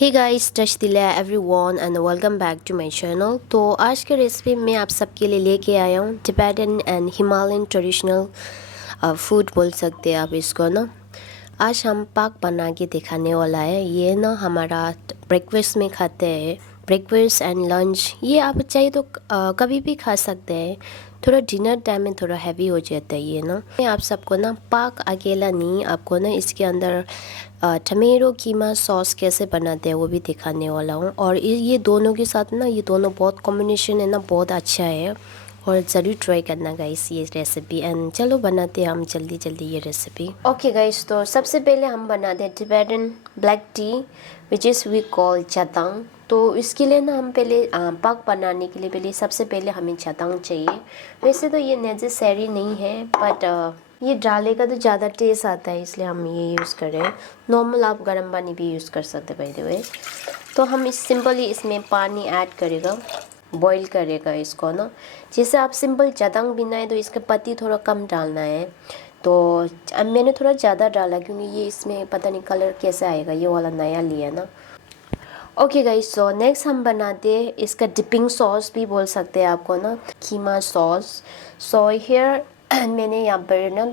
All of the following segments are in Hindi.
हे गाइस टचदिला everyone and welcome back to my channel. तो आज के रेसिपी मैं आप सबके लिए लेके आया हूँ Tibetan and Himalayan traditional food बोल सकते हैं आप इसको ना। आज हम पाक बना के दिखाने वाला है। ये ना हमारा ब्रेकफास्ट में खाते हैं, ब्रेकफास्ट एंड लंच। ये आप चाहिए तो कभी भी खा सकते हैं। थोड़ा डिनर टाइम में थोड़ा हैवी हो जाता है ये ना। मैं आप सबको ना पाक अकेला नहीं, आपको ना इसके अंदर टमेटो कीमा सॉस कैसे बनाते हैं वो भी दिखाने वाला हूँ। और ये दोनों के साथ ना, ये दोनों बहुत कॉम्बिनेशन है ना, बहुत अच्छा है। और ज़रूर ट्राई करना गाइस ये रेसिपी। एंड चलो बनाते हैं हम जल्दी जल्दी ये रेसिपी। ओके गाइस, तो सबसे पहले हम बनाते हैं Tibetan black tea which is we call चातांग। तो इसके लिए ना हम पहले पाक बनाने के लिए पहले सबसे पहले हमें चातांग चाहिए। वैसे तो ये नेसेसरी नहीं है, बट ये डालेगा तो ज़्यादा टेस्ट आता है, इसलिए हम ये यूज़ कर रहे हैं। नॉर्मल आप गर्म पानी भी यूज़ कर सकते बाय द वे। तो हम इस सिंपली इसमें पानी ऐड करेगा, बॉईल करेगा इसको ना। जैसे आप सिंपल चातांग बनाए तो इसका पत्ती थोड़ा कम डालना है। तो अब मैंने थोड़ा ज़्यादा डाला क्योंकि ये इसमें पता नहीं कलर कैसे आएगा, ये वाला नया लिया ना। ओके गाइस, सो नेक्स्ट हम बनाते हैं इसका डिपिंग सॉस भी बोल सकते हैं आपको ना, कीमा सॉस। सो हियर मैंने यहाँ पर ना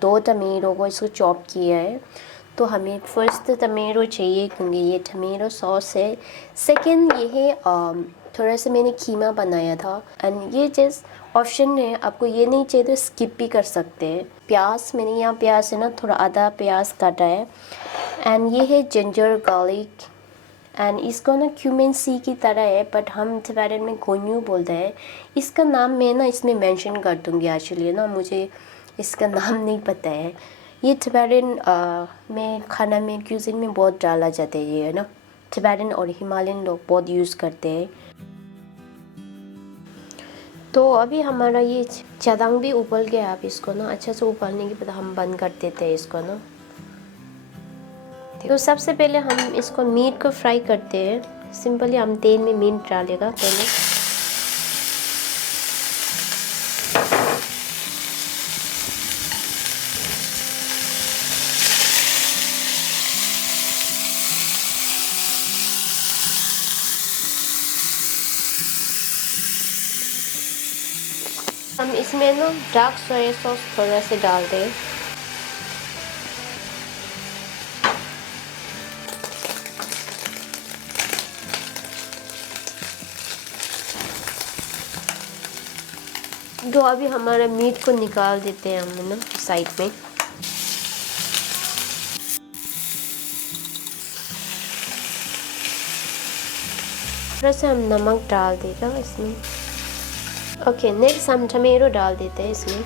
दो टमेटो को इसको चॉप किया है। तो हमें फर्स्ट टमेटो चाहिए क्योंकि ये टमेटो सॉस है। सेकंड ये है थोड़ा सा मैंने कीमा बनाया था। एंड ये जस्ट ऑप्शन है, आपको ये नहीं चाहिए तो स्किप भी कर सकते हैं। प्याज, मैंने यहाँ प्याज है ना थोड़ा आधा प्याज काटा है। एंड ये है जिंजर गार्लिक। एंड इसको ना क्यूमिन सी की तरह है, बट हम तिब्बतन में गोन्यू बोलते हैं। इसका नाम मैं ना इसमें मेंशन कर दूँगी। एक्चुअली ना मुझे इसका नाम नहीं पता है। ये तिब्बतन में खाना में क्यूजिन में बहुत डाला जाता है ये ना। तिब्बतन और हिमालयन लोग बहुत यूज़ करते हैं। तो अभी हमारा ये चादांग भी उबल गया। आप इसको ना अच्छे से उबलने के बाद हम बंद कर देते हैं इसको ना। तो सबसे पहले हम इसको मीट को फ्राई करते हैं। सिंपली हम तेल में मीट डालेगा पहले। हम इसमें ना डार्क सोया सॉस थोड़ा से डाल दें। तो अभी हमारा मीट को निकाल देते हैं हम ना साइड में। थोड़ा सा हम नमक डाल देगा इसमें। ओके, नेक्स्ट हम टमेटो डाल देते हैं इसमें।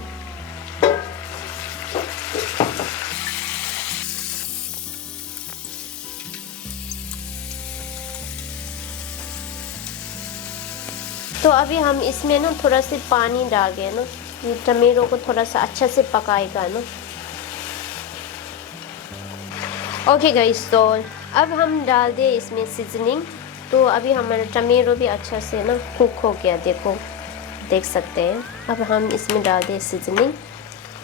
तो अभी हम इसमें ना थोड़ा सा पानी डाल के ना ये टमेटो को थोड़ा सा अच्छा से पकाएगा ना। ओके गाइस, तो अब हम डाल दे इसमें सीजनिंग। तो अभी हमारा टमेटो भी अच्छा से ना कुक हो गया, देखो देख सकते हैं। अब हम इसमें डाल दे सीजनिंग।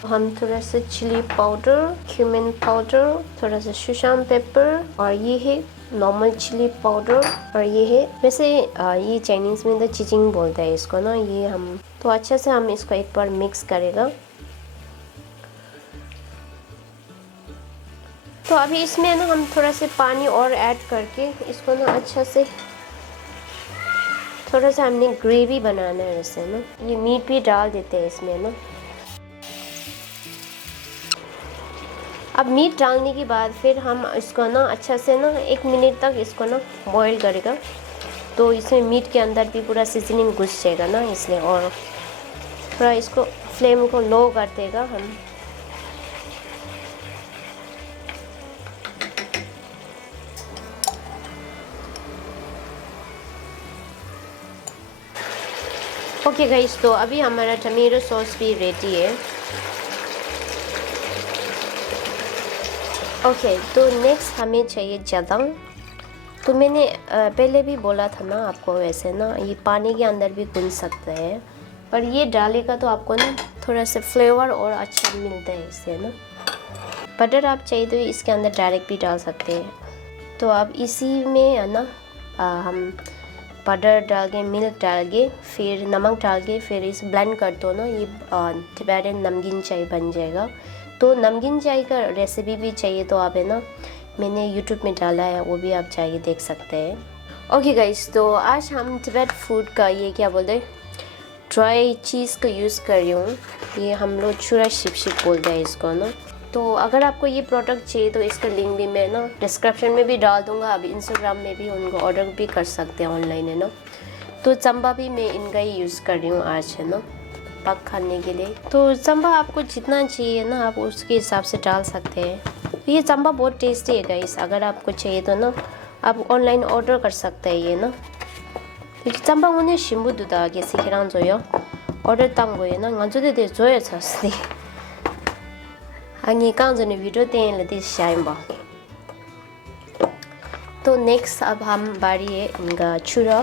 हम थोड़ा सा चिली पाउडर, क्यूमिन पाउडर, थोड़ा सा सुशाम पेपर, और ये है नॉर्मल चिली पाउडर, और ये है वैसे ये चाइनीज़ में तो चिचिंग बोलते हैं इसको ना। ये हम तो अच्छे से हम इसको एक बार मिक्स करेगा। तो अभी इसमें ना हम थोड़ा से पानी और ऐड करके इसको ना अच्छा से थोड़ा सा हमने ग्रेवी बनाना है वैसे ना। ये मीट भी डाल देते हैं इसमें ना। अब मीट डालने के बाद फिर हम इसको ना अच्छा से ना 1 मिनट तक इसको ना बॉईल करेगा। तो इसमें मीट के अंदर भी पूरा सीजनिंग घुस जाएगा ना, इसलिए। और थोड़ा इसको फ्लेम को लो कर देगा हम। ओके गाइस, तो अभी हमारा टमेटो सॉस भी रेडी है। ओके, तो नेक्स्ट हमें चाहिए चादांग। तो मैंने पहले भी बोला था ना आपको, वैसे ना ये पानी के अंदर भी भून सकते हैं, पर ये डालेगा तो आपको ना थोड़ा सा फ्लेवर और अच्छा मिलता है इससे ना। बटर आप चाहिए तो इसके अंदर डायरेक्ट भी डाल सकते हैं। तो अब इसी में है ना हम बटर डाल के, मिल्क डाल के, फिर नमक डाल के, फिर इस ब्लेंड कर दो ना, ये तिब्बतन नमकीन चाय बन जाएगा। तो नमकीन चाय का रेसिपी भी चाहिए तो आप है ना, मैंने यूट्यूब में डाला है, वो भी आप जाइए देख सकते हैं। ओके गाइस, तो आज हम तिब्बत फूड का ये क्या बोलते हैं, ड्राई चीज़ का यूज़ कर रही हूँ। ये हम लोग चूरा शिप बोलते हैं इसको ना। तो अगर आपको ये प्रोडक्ट चाहिए तो इसका लिंक भी मैं ना डिस्क्रिप्शन में भी डाल दूँगा। अभी इंस्टाग्राम में भी उनको ऑर्डर भी कर सकते हैं ऑनलाइन, है ना। तो चंबा भी मैं इनका ही यूज़ कर रही हूँ आज, है ना, पक खाने के लिए। तो चंबा आपको जितना चाहिए ना आप उसके हिसाब से डाल सकते हैं। तो ये चंबा बहुत टेस्टी है गाइस, अगर आपको चाहिए तो ना आप ऑनलाइन ऑर्डर कर सकते हैं ये ना। चंबा 오늘 신부두다 게시키랑 줘요. ऑर्डर तंग हुए ना ngajode de joye chasni. आगे कांजने वीडियो दें लेते शायद बा। तो नेक्स्ट अब हम बारी है इनका चूरा।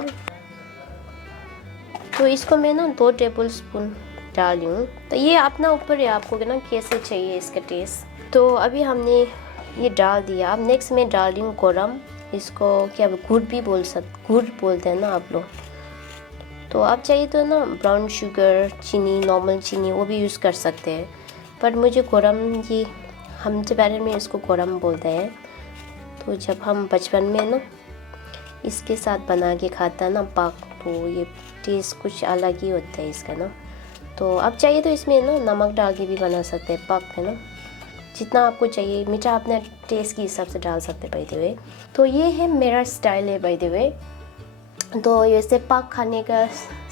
तो इसको मैं ना 2 टेबल स्पून डाल रही हूँ। तो ये अपना ऊपर है आपको ना कैसे चाहिए इसका टेस्ट। तो अभी हमने ये डाल दिया। अब नेक्स्ट मैं डाल रही हूँ गरम, इसको क्या गुड़ भी गुड़ बोलते हैं ना आप लोग। तो आप चाहिए तो ना ब्राउन शुगर, चीनी, नॉर्मल चीनी वो भी यूज़ कर सकते हैं, पर मुझे गरम, ये हम तिब्बतन में इसको गरम बोलते हैं। तो जब हम बचपन में ना इसके साथ बना के खाता ना पाक, तो ये टेस्ट कुछ अलग ही होता है इसका ना। तो आप चाहिए तो इसमें ना नमक डाल के भी बना सकते हैं पाक, है ना। जितना आपको चाहिए मीठा अपने टेस्ट के हिसाब से डाल सकते हैं बाय द वे। तो ये है मेरा स्टाइल है बाय द वे। तो वैसे पाक खाने का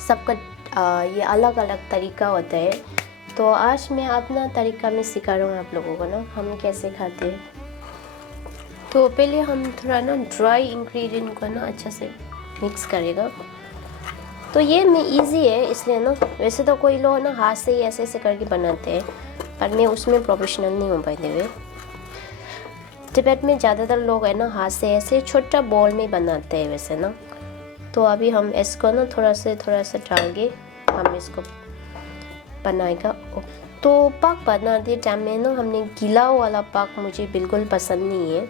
सबका ये अलग अलग तरीका होता है। तो आज मैं अपना तरीका में सिखा रहा हूँ आप लोगों को ना हम कैसे खाते हैं। तो पहले हम थोड़ा ना ड्राई इंग्रेडिएंट को ना अच्छा से मिक्स करेगा। तो ये मैं इजी है इसलिए ना, वैसे तो कोई लोग ना हाथ से ही ऐसे ऐसे करके बनाते हैं, पर मैं उसमें प्रोफेशनल नहीं हो पाए थे। तिब्बत में ज़्यादातर लोग है ना हाथ से ऐसे छोटा बॉल में बनाते हैं वैसे ना। तो अभी हम इसको ना थोड़ा सा डाल के हम इसको बनाएगा। तो पाक बनाते टाइम में ना हमने गीला वाला पाक मुझे बिल्कुल पसंद नहीं है।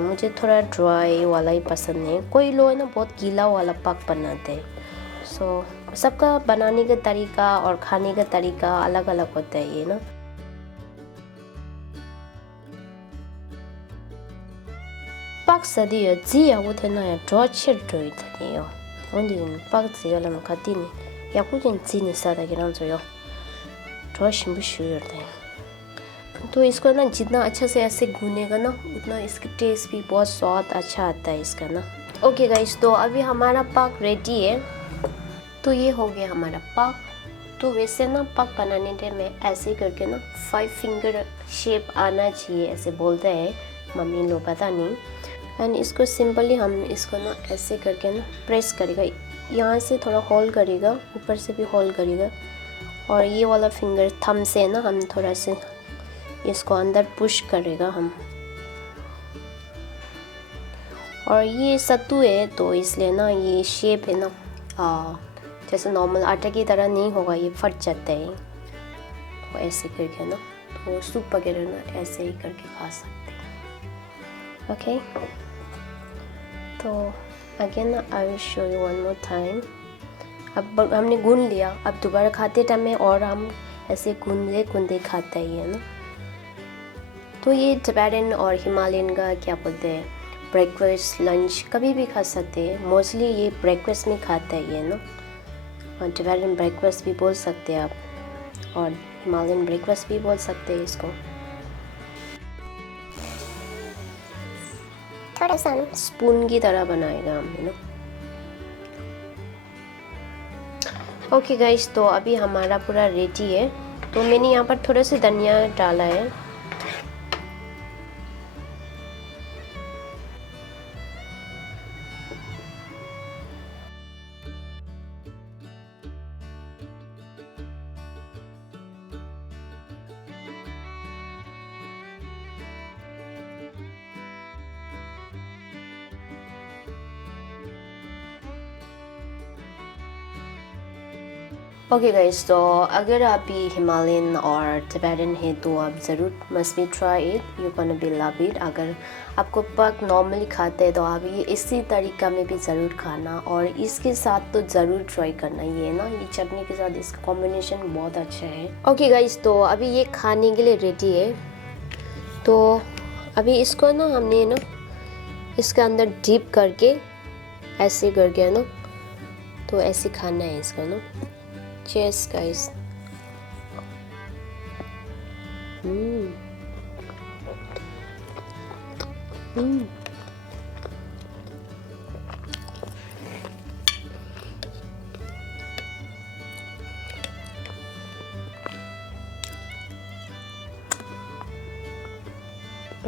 मुझे थोड़ा ड्राई वाला ही पसंद है। कोई लोग है ना बहुत गीला वाला पाक बनाते हैं। सो सबका बनाने का तरीका और खाने का तरीका अलग अलग होता है ये ना। 빡 사디요 지야고 되나요? 저치를 되네요. 오늘은 빡 지야라면 가디니 야구진 지니 사다기랑 줘요. 저 신부슈요 돼. तो इसको ना जितना अच्छा से ऐसे भूनेगा ना उतना इसका टेस्ट भी बहुत स्वाद अच्छा आता है इसका ना। ओके गाइस, तो अभी हमारा पाक रेडी है। तो ये हो गया हमारा पाक। तो वैसे ना पाक बनाने के में ऐसे करके ना 5 फिंगर शेप आना चाहिए ऐसे बोलते हैं मम्मी लोग, पता नहीं। एंड इसको सिंपली हम इसको ना ऐसे करके ना प्रेस करेगा, यहाँ से थोड़ा होल करेगा, ऊपर से भी होल करेगा, और ये वाला फिंगर थंब से ना हम थोड़ा से इसको अंदर पुश करेगा हम। और ये सत्तू है तो इसलिए ना ये शेप है ना जैसे नॉर्मल आटा की तरह नहीं होगा, ये फट जाता है। तो ऐसे करके ना तो सूप वगैरह ना ऐसे ही करके खा सकते हैं। ओके, तो again I will show you one more time. अब हमने गूंद लिया, अब दोबारा खाते टाइम में और हम ऐसे गूंदे खाते हैं ना। तो ये तिब्बतन और हिमालयन का क्या बोलते हैं, ब्रेकफास्ट लंच कभी भी खा सकते हैं। मोस्टली ये ब्रेकफास्ट में खाता है ये ना, और तिब्बतन ब्रेकफास्ट भी बोल सकते हैं आप, और हिमालयन ब्रेकफास्ट भी बोल सकते हैं इसको। थोड़ा सा स्पून की तरह बनाएगा हम, है ना। ओके गाइस, तो अभी हमारा पूरा रेडी है। तो मैंने यहाँ पर थोड़ा सा धनिया डाला है। ओके गाइस, तो अगर आप भी हिमालयन और टिबेटन है तो आप ज़रूर must be try it, you can be love it. अगर आपको पर्क नॉर्मली खाते हैं तो आप ये इसी तरीका में भी ज़रूर खाना, और इसके साथ तो ज़रूर ट्राई करना। ये ना, ये चटनी के साथ इसका कॉम्बिनेशन बहुत अच्छा है। ओके गाइस, तो अभी ये खाने के लिए रेडी है। तो अभी इसको ना हमने ना इसके अंदर डीप करके ऐसे करके ना, तो ऐसे खाना है इसको ना। Cheers guys.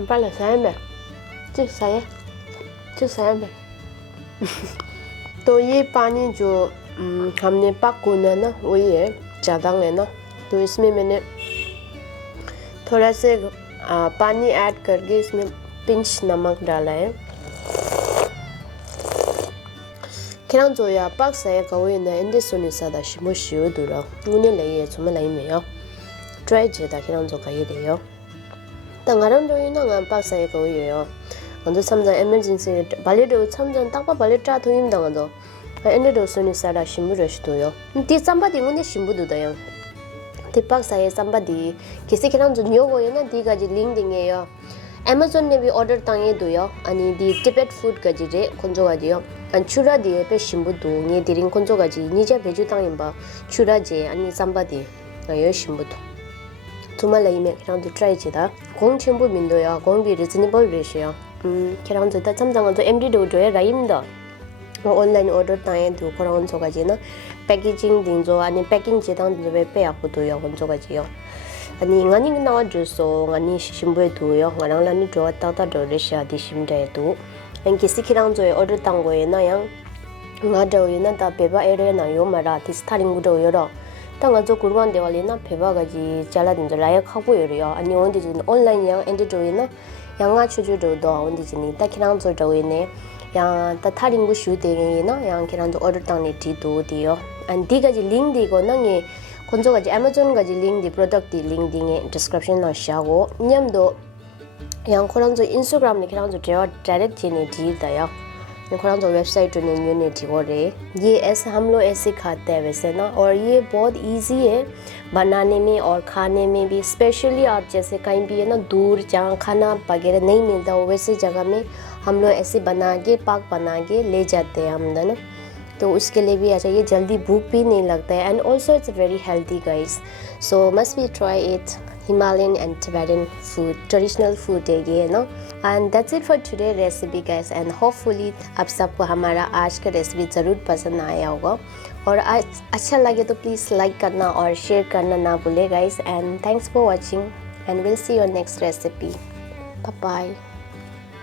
Pala saya cik saya तो ये पानी जो हमने पकाना ना वही है, चादंग है ना। तो इसमें मैंने थोड़ा से पानी ऐड करके इसमें पिंच नमक डाला है। 그냥 저야 박스에 거기 있는 엔데소니사다 시모시오 두라 눈에 레이에 좀 라이메요. 드라이제다 그냥 저 가야 돼요. 당가랑 저희는 안 박스에 거기에요. 먼저 참전 에머전시 발리도 참전 딱봐 발리 짜 도임 당하죠. 엔데소니사다 시무르시도요. 디 somebody 문에 신부도다요. 디 박스에 somebody किसी 그냥 저 요거에는 디가지 링딩이에요. Amazon ने भी ऑर्डर तांगे दोयो अनि दी टिबेट फूड गजिरे konjo gajiyo an chura die pe shimbu do nge dirin konjo gaji nije beju tangin ba chura je ani samba di yo shimbu do tuma lai me kran do try chida gong chenbu min do ya gong bi reasonable ratio kran do ta chamjang do md do do ya raim da online order tae do kran so gaji na packaging din jo ani packing je dang de pe ya do yo konjo gajiyo 아니 ngani na juso ngani shimbu doyo ngarang lani do ta do resha di shimde do en kisi kirang jo order tang go na yang nga do na ta beba ere na yo mara ti starting do yo ro ta nga jo kurwan de wali na beba ga ji chala din jo la ya khago yo yo ani on di jin online yang end do na yang nga chu ju do do on di jin ta kirang jo do ne yang ta taring gu shu de na yang kirang jo order tang ni ti do di yo an di ga ji link di go na nge konjo gaji Amazon gaji link di product di link di nge description na shago nyamdo yang korang jo Instagram ni korang jo direct jene di da ya korang jo website ने न्यू di हो रहे ये ऐसे हम लोग ऐसे खाते हैं वैसे ना और ये बहुत इजी है बनाने में और खाने में भी स्पेशली आप जैसे कहीं भी है ना दूर जहाँ खाना वगैरह नहीं मिलता हो वैसे जगह में हम लोग ऐसे बना के पाक बना के ले जाते हैं हम ना तो उसके लिए भी अच्छा ये जल्दी भूख भी नहीं लगता है and also it's very healthy guys so must be try it Himalayan and Tibetan food, traditional food है ये ना and that's it for today recipe guys and hopefully आप सबको हमारा आज का रेसिपी ज़रूर पसंद आया होगा और अच्छा लगे तो प्लीज़ लाइक करना और शेयर करना ना भूले guys and thanks for watching and we'll see you next recipe. Bye bye.